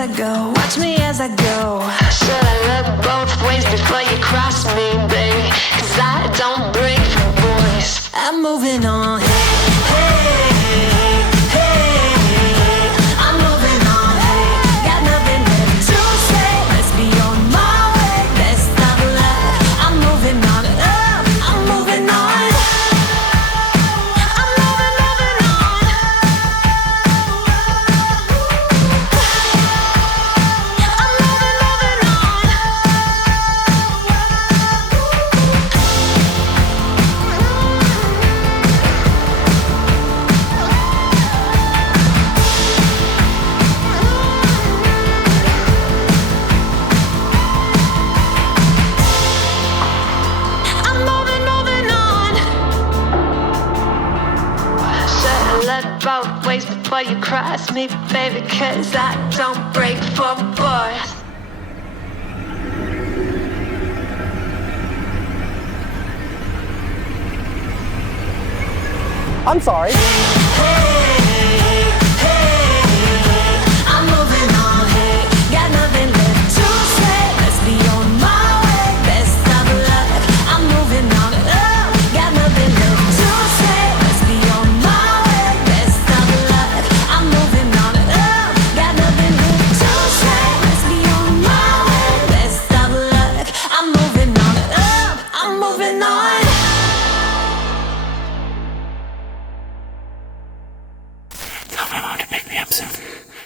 I go, watch me as I go. Should I look both ways before you cross me, baby? 'Cause I don't break for boys. I'm moving on. Hey, hey, I'm moving on. Hey, got nothing left to say. Let's be on my way. Best of luck. I'm moving on. I'm moving on. I'm moving on. I'm moving on. I'm moving on. Should I look both ways before you cross me, baby? 'Cause I don't break for boys. I'm sorry. I'm moving on, hey, got nothing left to say. Let's be on my way, best of luck. I'm moving on, got nothing left to say. Let's be on my way, best of luck. I'm moving on, got nothing left to say. Let's be on my way, best of luck. I'm moving on, I'm moving on. Tell my mom to pick me up soon.